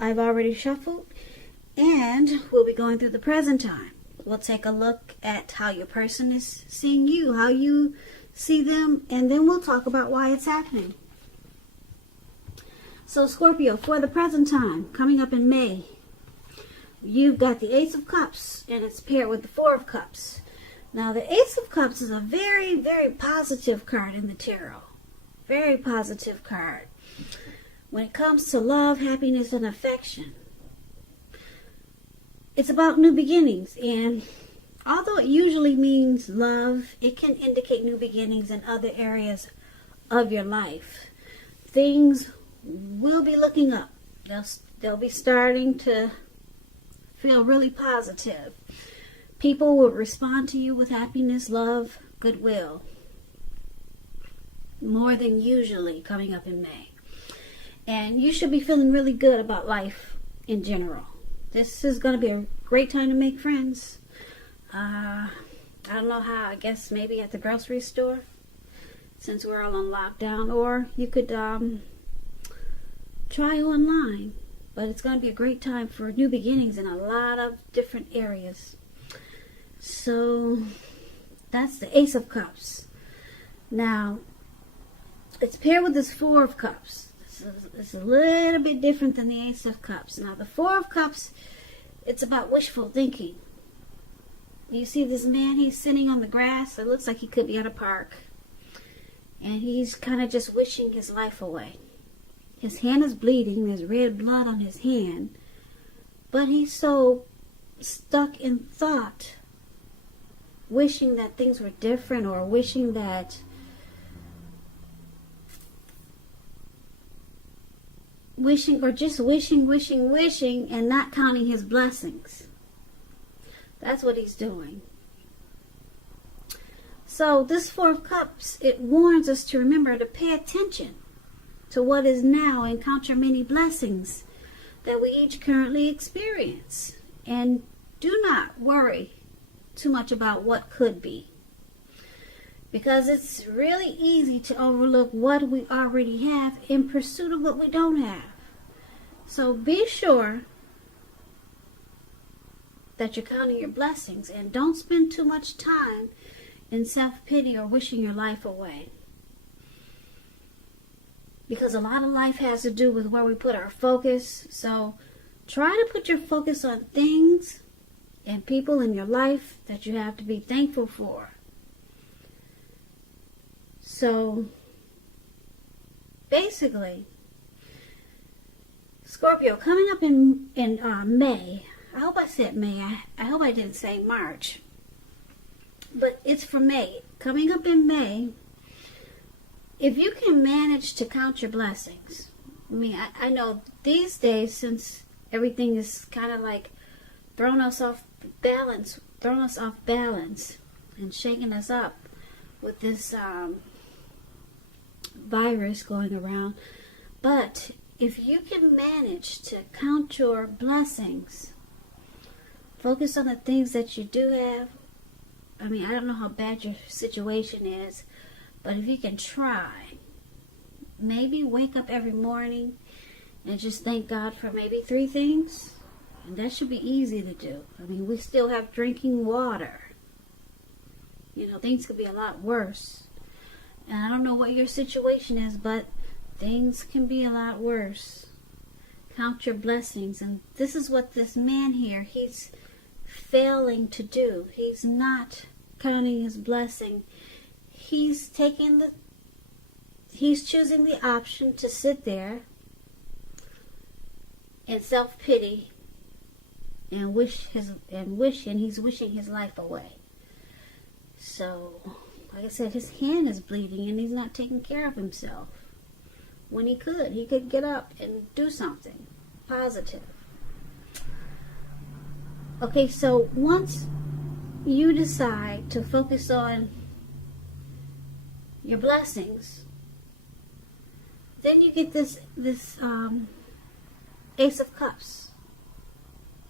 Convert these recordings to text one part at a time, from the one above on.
I've already shuffled, and we'll be going through the present time. We'll take a look at how your person is seeing you, how you see them, and then we'll talk about why it's happening. So Scorpio, for the present time, coming up in May, you've got the Ace of Cups, and it's paired with the Four of Cups. Now, the Ace of Cups is a very, very positive card in the tarot. Very positive card. When it comes to love, happiness, and affection, it's about new beginnings. And although it usually means love, it can indicate new beginnings in other areas of your life. Things will be looking up. They'll be starting to feel really positive. People will respond to you with happiness, love, goodwill. More than usually coming up in May. And you should be feeling really good about life in general. This is going to be a great time to make friends. I don't know how, I guess maybe at the grocery store, since we're all on lockdown. Or you could try online. But it's going to be a great time for new beginnings in a lot of different areas. So that's the Ace of Cups. Now, it's paired with this Four of Cups. It's a little bit different than the Ace of Cups. Now, the Four of Cups, it's about wishful thinking. You see this man, he's sitting on the grass. It looks like he could be at a park. And he's kind of just wishing his life away. His hand is bleeding. There's red blood on his hand. But he's so stuck in thought, wishing that things were different, or wishing that wishing and not counting his blessings. That's what he's doing. So this Four of Cups, it warns us to remember to pay attention to what is now and count your many blessings that we each currently experience. And do not worry too much about what could be. Because it's really easy to overlook what we already have in pursuit of what we don't have. So be sure that you're counting your blessings, and don't spend too much time in self-pity or wishing your life away. Because a lot of life has to do with where we put our focus. So try to put your focus on things and people in your life that you have to be thankful for. So basically, Scorpio, coming up in May, I hope I said May, I hope I didn't say March, but it's for May. Coming up in May, if you can manage to count your blessings, I mean, I know these days, since everything is kind of like throwing us off balance and shaking us up with this virus going around. But if you can manage to count your blessings, focus on the things that you do have. I mean, I don't know how bad your situation is, but if you can try, maybe wake up every morning and just thank God for maybe 3 things. And that should be easy to do. I mean, we still have drinking water. You know, things could be a lot worse. And I don't know what your situation is, but things can be a lot worse. Count your blessings. And this is what this man here, he's failing to do. He's not counting his blessing. He's choosing the option to sit there in self-pity and he's wishing his life away. So, like I said, his hand is bleeding and he's not taking care of himself. When he could get up and do something positive. Okay, so once you decide to focus on your blessings, then you get this Ace of Cups.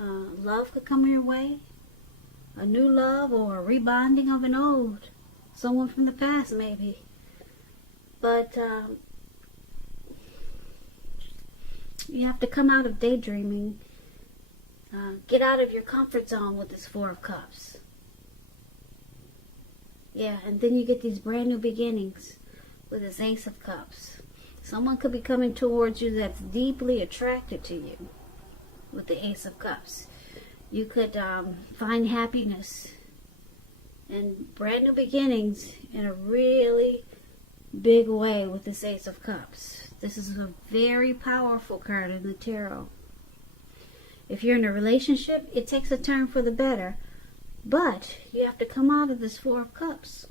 Love could come your way, a new love, or a rebonding of an old, someone from the past maybe. But You have to come out of daydreaming. Get out of your comfort zone with this Four of Cups. Yeah, and then you get these brand new beginnings with this Ace of Cups. Someone could be coming towards you that's deeply attracted to you with the Ace of Cups. You could find happiness and brand new beginnings in a really big way with this Ace of Cups. This is a very powerful card in the tarot. If you're in a relationship, it takes a turn for the better. But you have to come out of this Four of Cups.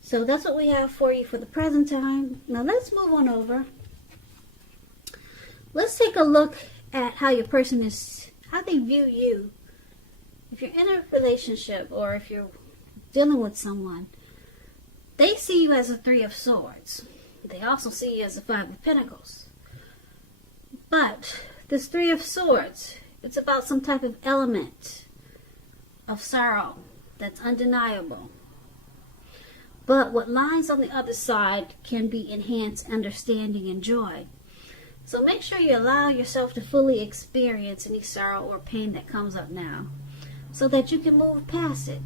So that's what we have for you for the present time. Now let's move on over. Let's take a look at how your person is, how they view you. If you're in a relationship or if you're dealing with someone, they see you as a Three of Swords. They also see you as a Five of Pentacles. But this Three of Swords, it's about some type of element of sorrow that's undeniable. But what lies on the other side can be enhanced understanding and joy. So make sure you allow yourself to fully experience any sorrow or pain that comes up now, so that you can move past it.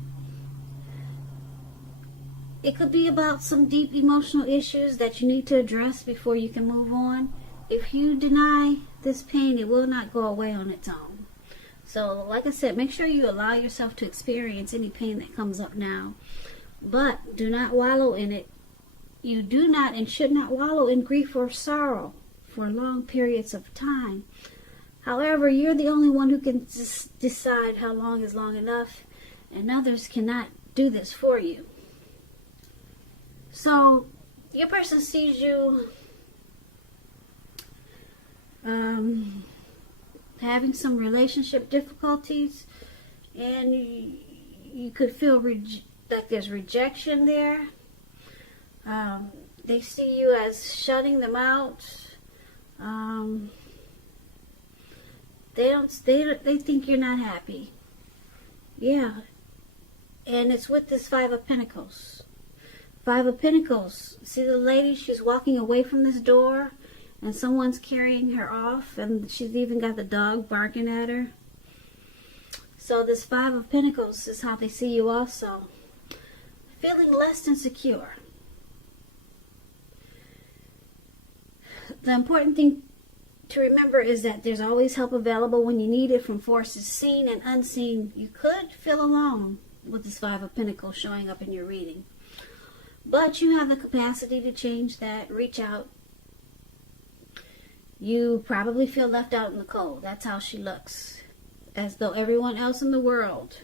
It could be about some deep emotional issues that you need to address before you can move on. If you deny this pain, it will not go away on its own. So, like I said, make sure you allow yourself to experience any pain that comes up now. But do not wallow in it. You do not and should not wallow in grief or sorrow for long periods of time. However, you're the only one who can decide how long is long enough, and others cannot do this for you. So, your person sees you having some relationship difficulties, and you could feel like there's rejection there. They see you as shutting them out. They think you're not happy. Yeah. And it's with this Five of Pentacles. Five of Pentacles. See the lady? She's walking away from this door, and someone's carrying her off, and she's even got the dog barking at her. So this Five of Pentacles is how they see you also. Feeling less than secure. The important thing to remember is that there's always help available when you need it from forces seen and unseen. You could feel alone with this Five of Pentacles showing up in your reading. But you have the capacity to change that, reach out. You probably feel left out in the cold. That's how she looks. As though everyone else in the world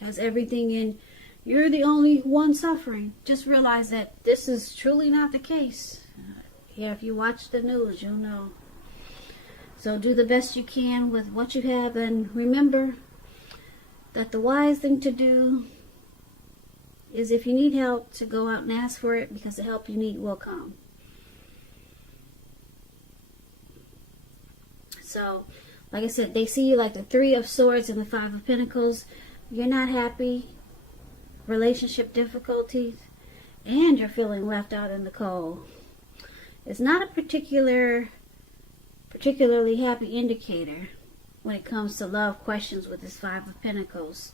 has everything and you're the only one suffering. Just realize that this is truly not the case. Yeah, if you watch the news, you'll know. So do the best you can with what you have, and remember that the wise thing to do is, if you need help, to go out and ask for it, because the help you need will come. So, like I said, they see you like the Three of Swords and the Five of Pentacles. You're not happy, relationship difficulties, and you're feeling left out in the cold. It's not a particularly happy indicator when it comes to love questions with this Five of Pentacles.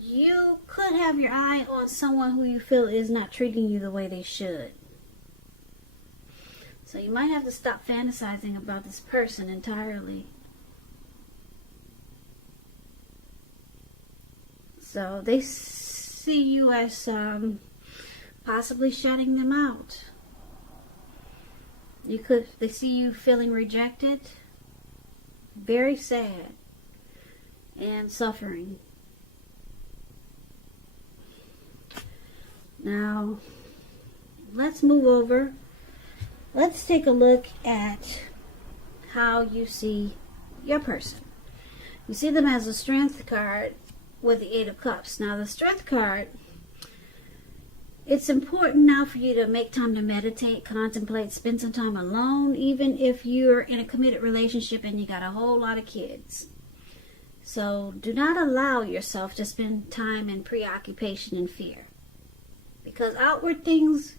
You could have your eye on someone who you feel is not treating you the way they should. So you might have to stop fantasizing about this person entirely. So they see you as possibly shutting them out. They see you feeling rejected, very sad, and suffering. Now, let's move over. Let's take a look at how you see your person. You see them as a Strength card with the Eight of Cups. Now, the Strength card, it's important now for you to make time to meditate, contemplate, spend some time alone, even if you're in a committed relationship and you got a whole lot of kids. So do not allow yourself to spend time in preoccupation and fear. Because outward things,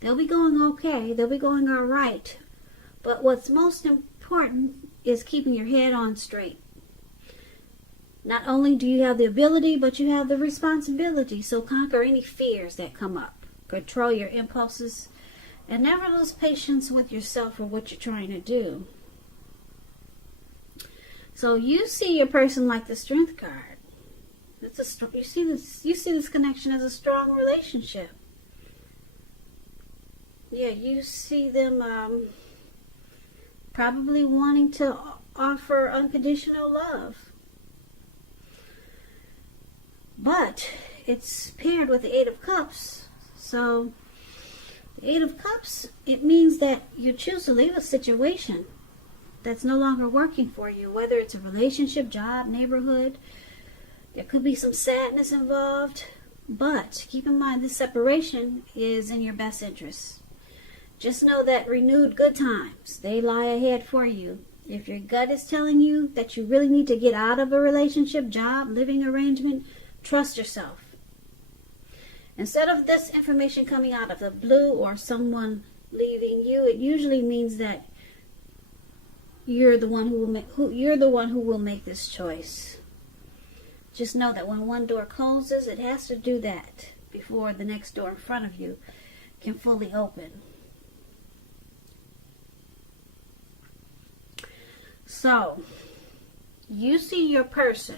they'll be going okay, they'll be going all right, But what's most important is keeping your head on straight. Not only do you have the ability, but you have the responsibility. So conquer any fears that come up. Control your impulses. And never lose patience with yourself or what you're trying to do. So you see your person like the Strength card. You see this connection as a strong relationship. Yeah, you see them probably wanting to offer unconditional love. But it's paired with the Eight of Cups. So the Eight of Cups, it means that you choose to leave a situation that's no longer working for you, whether it's a relationship, job, neighborhood. There could be some sadness involved, but keep in mind this separation is in your best interest. Just know that renewed good times, they lie ahead for you. If your gut is telling you that you really need to get out of a relationship, job, living arrangement, trust yourself. Instead of this information coming out of the blue or someone leaving you, it usually means that you're the one who will make this choice. Just know that when one door closes, it has to do that before the next door in front of you can fully open. So, you see your person.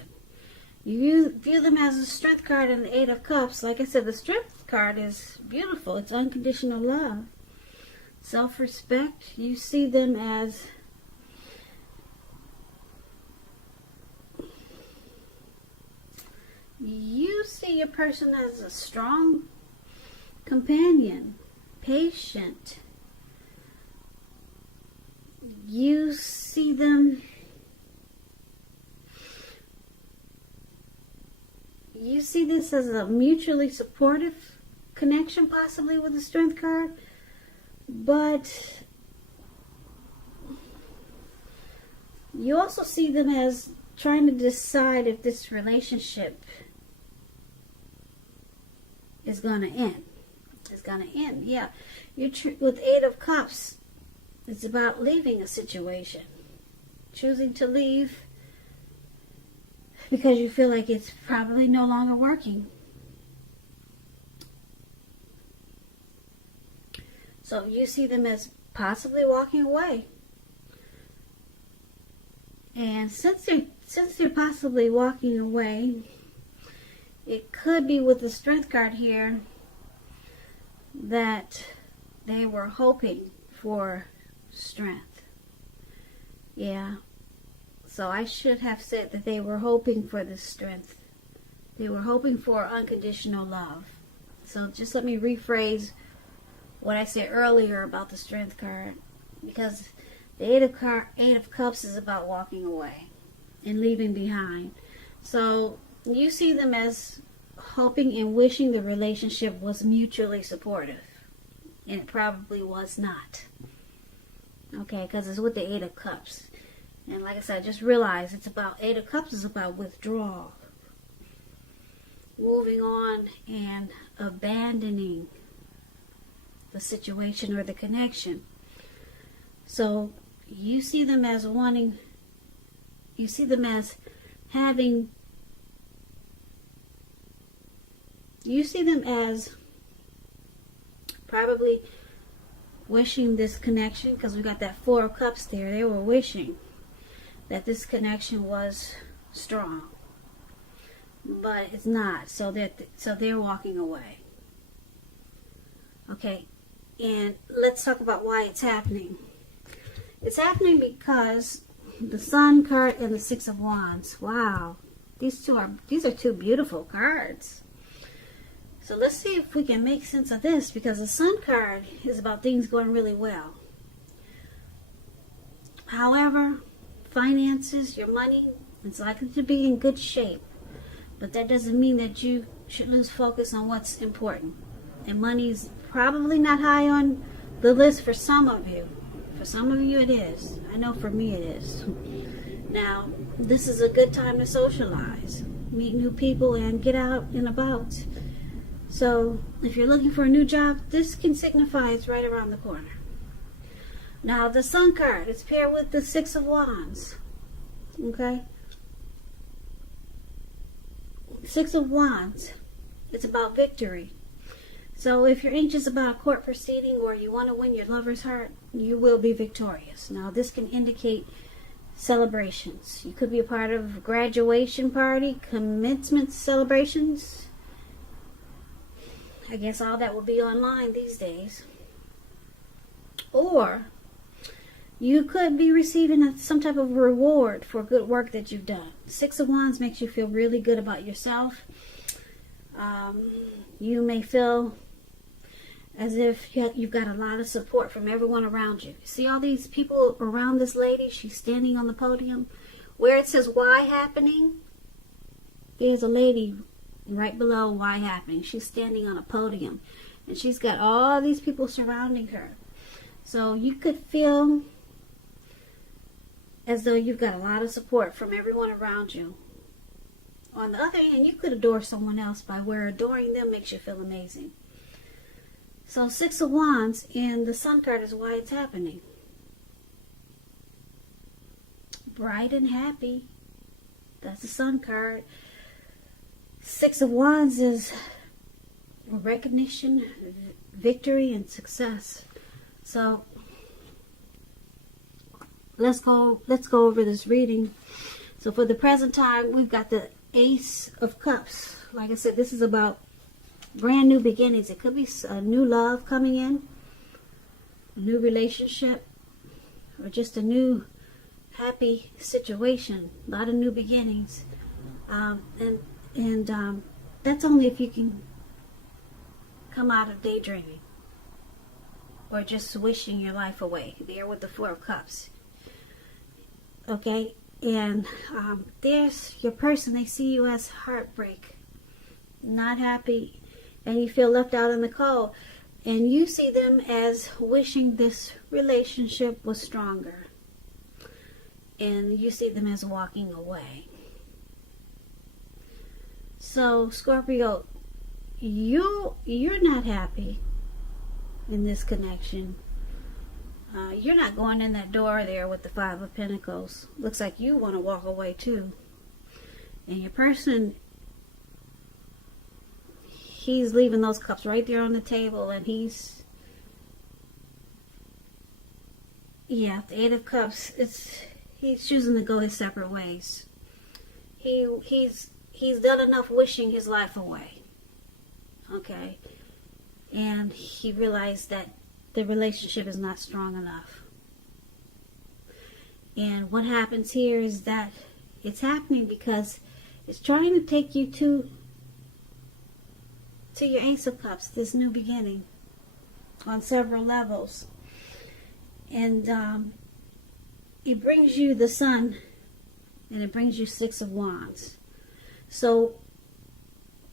You view them as a Strength card and the Eight of Cups. Like I said, the Strength card is beautiful. It's unconditional love. Self-respect. You see them as your person as a strong companion, patient. You see them this as a mutually supportive connection, possibly with the Strength card, but you also see them as trying to decide if this relationship is going to end. It's going to end, yeah. With Eight of Cups, it's about leaving a situation, choosing to leave because you feel like it's probably no longer working. So you see them as possibly walking away. And since they're possibly walking away, it could be with the Strength card here that they were hoping for strength. Yeah. So I should have said that they were hoping for the strength. They were hoping for unconditional love. So just let me rephrase what I said earlier about the Strength card, because the Eight of Cups is about walking away and leaving behind. So you see them as hoping and wishing the relationship was mutually supportive. And it probably was not. Okay, because it's with the Eight of Cups. And like I said, just realize Eight of Cups is about withdrawal. Moving on and abandoning the situation or the connection. So you see them as probably wishing this connection, because we got that Four of Cups there. They were wishing that this connection was strong, but it's not. So they're walking away. Okay, and let's talk about why it's happening. It's happening because the Sun card and the Six of Wands. Wow, these are two beautiful cards. So let's see if we can make sense of this, because the Sun card is about things going really well. However, finances, your money, it's likely to be in good shape. But that doesn't mean that you should lose focus on what's important. And money's probably not high on the list for some of you. For some of you it is. I know for me it is. Now, this is a good time to socialize, meet new people, and get out and about. So if you're looking for a new job, this can signify it's right around the corner. Now, the Sun card is paired with the Six of Wands. Okay? Six of Wands. It's about victory. So if you're anxious about a court proceeding or you want to win your lover's heart, you will be victorious. Now, this can indicate celebrations. You could be a part of a graduation party, commencement celebrations. I guess all that will be online these days. Or you could be receiving some type of reward for good work that you've done. Six of Wands makes you feel really good about yourself. You may feel as if you've got a lot of support from everyone around you. See all these people around this lady? She's standing on the podium. Where it says why happening, there's a lady right below why happening. She's standing on a podium. And she's got all these people surrounding her. So you could feel as though you've got a lot of support from everyone around you. On the other hand, you could adore someone else by where adoring them makes you feel amazing. So Six of Wands and the Sun card is why it's happening. Bright and happy. That's the Sun card. Six of Wands is recognition, victory, and success. So let's go over this reading. So for the present time, we've got the Ace of Cups. Like I said, this is about brand new beginnings. It could be a new love coming in, a new relationship, or just a new happy situation. A lot of new beginnings. And that's only if you can come out of daydreaming or just wishing your life away. There with the Four of Cups. Okay? And there's your person. They see you as heartbreak, not happy, and you feel left out in the cold. And you see them as wishing this relationship was stronger. And you see them as walking away. So, Scorpio, you're not happy in this connection. You're not going in that door there with the Five of Pentacles. Looks like you want to walk away too. And your person, he's leaving those cups right there on the table, and he's, the Eight of Cups, he's choosing to go his separate ways. He's done enough wishing his life away. Okay? And he realized that the relationship is not strong enough. And what happens here is that it's happening because it's trying to take you to your Ace of Cups, this new beginning, on several levels. And it brings you the Sun, and it brings you Six of Wands. So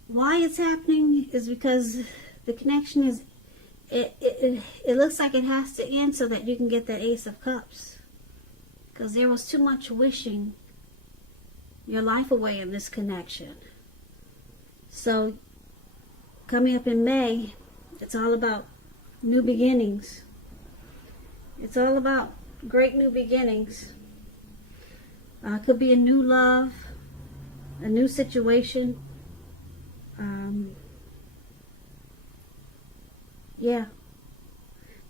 why it's happening is because the connection is, it looks like it has to end so that you can get that Ace of Cups. Because there was too much wishing your life away in this connection. So coming up in May, it's all about new beginnings. It's all about great new beginnings. Could be a new love, a new situation.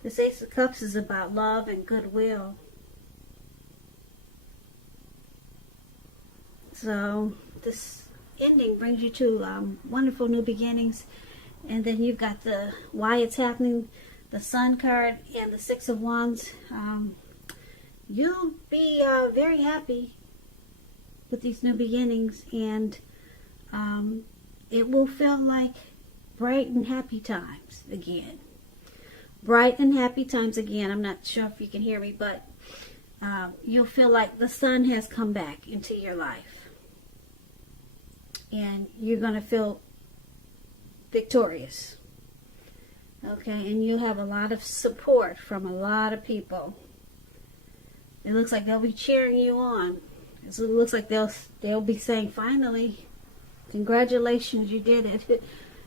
This Ace of Cups is about love and goodwill. So this ending brings you to wonderful new beginnings. And then you've got the why it's happening, the Sun card, and the Six of Wands. You'll be very happy with these new beginnings, and it will feel like bright and happy times again. Bright and happy times again. I'm not sure if you can hear me, but you'll feel like the sun has come back into your life. And you're going to feel victorious. Okay, and you'll have a lot of support from a lot of people. It looks like they'll be cheering you on. It looks like they'll be saying, finally, congratulations, you did it.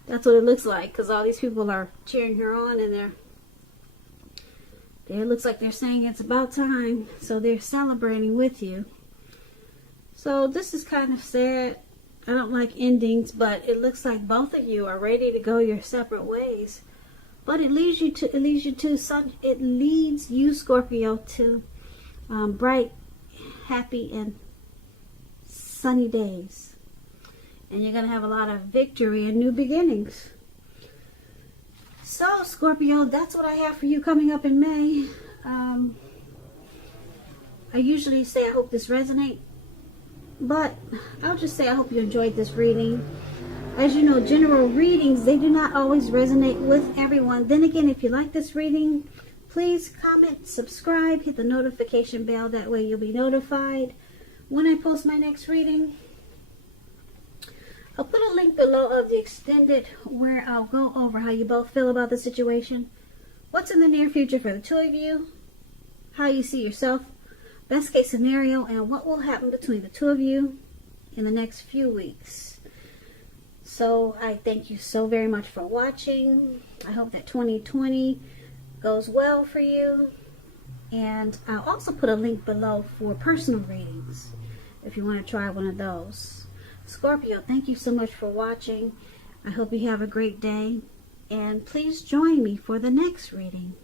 That's what it looks like, because all these people are cheering her on, and It looks like they're saying it's about time, so they're celebrating with you. So this is kind of sad. I don't like endings, but it looks like both of you are ready to go your separate ways. But it leads you, Scorpio, to bright, happy, and sunny days. And you're going to have a lot of victory and new beginnings. So, Scorpio, that's what I have for you coming up in May. I usually say I hope this resonates, but I'll just say I hope you enjoyed this reading. As you know, general readings, they do not always resonate with everyone. Then again, if you like this reading, please comment, subscribe, hit the notification bell. That way you'll be notified when I post my next reading. I'll put a link below of the extended where I'll go over how you both feel about the situation, what's in the near future for the two of you, how you see yourself, best case scenario, and what will happen between the two of you in the next few weeks. So I thank you so very much for watching. I hope that 2020 goes well for you. And I'll also put a link below for personal readings if you want to try one of those. Scorpio, thank you so much for watching. I hope you have a great day. And please join me for the next reading.